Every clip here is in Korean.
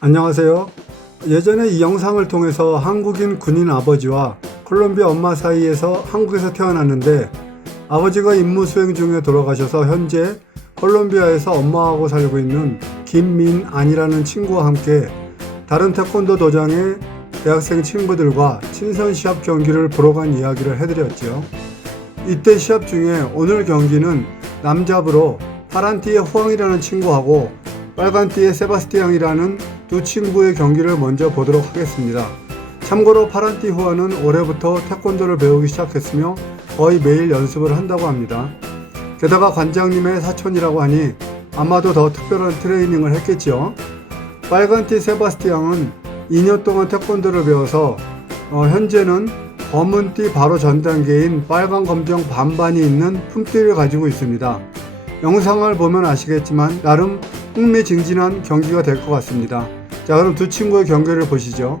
안녕하세요. 예전에 이 영상을 통해서 한국인 군인 아버지와 콜롬비아 엄마 사이에서 한국에서 태어났는데 아버지가 임무 수행 중에 돌아가셔서 현재 콜롬비아에서 엄마하고 살고 있는 김민안이라는 친구와 함께 다른 태권도 도장의 대학생 친구들과 친선 시합 경기를 보러 간 이야기를 해드렸죠. 이때 시합 중에 오늘 경기는 남잡으로 파란 띠의 호황이라는 친구하고 빨간 띠의 세바스티앙이라는 두 친구의 경기를 먼저 보도록 하겠습니다. 참고로 파란 띠 호환은 올해부터 태권도를 배우기 시작했으며 거의 매일 연습을 한다고 합니다. 게다가 관장님의 사촌이라고 하니 아마도 더 특별한 트레이닝을 했겠지요. 빨간 띠 세바스티앙은 2년 동안 태권도를 배워서 어, 현재는 검은 띠 바로 전 단계인 빨간 검정 반반이 있는 품띠를 가지고 있습니다. 영상을 보면 아시겠지만 나름 흥미진진한 경기가 될 것 같습니다. 자 그럼 두 친구의 경기를 보시죠.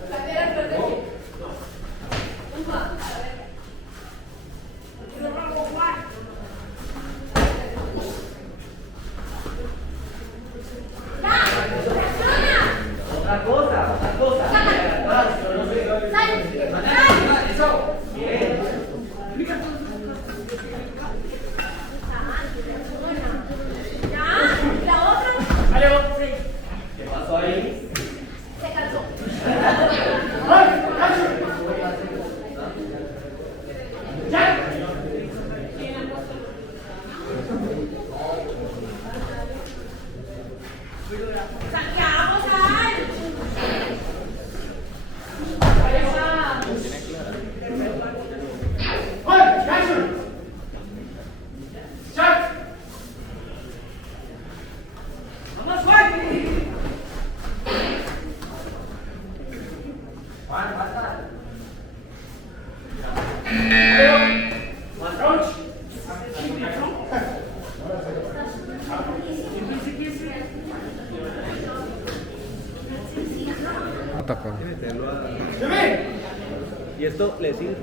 ¿Y esto le sigue,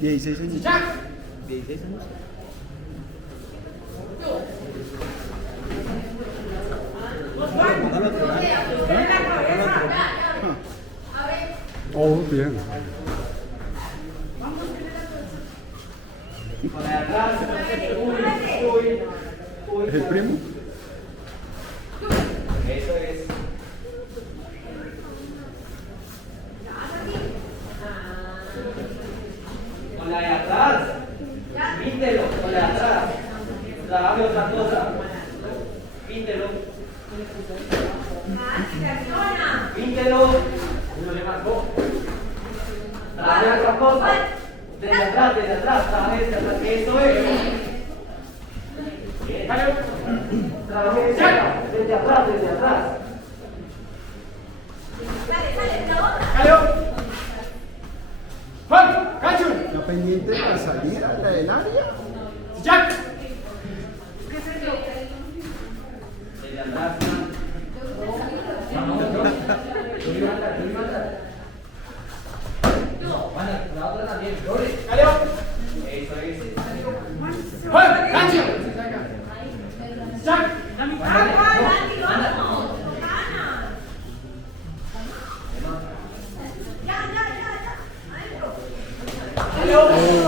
16 años. 16 años. Oh, bien. El primo? Otra cosa. Mítelo. Mítelo. Uno le marcó. Trabaje otra cosa. Desde atrás, desde atrás, trabaje desde atrás. Eso es. Trabaje desde atrás, desde atrás, desde atrás. ¡Caleo! ¡Juan! ¡Cacho! Está pendiente para salir a la del área. ¡Jack! Hello.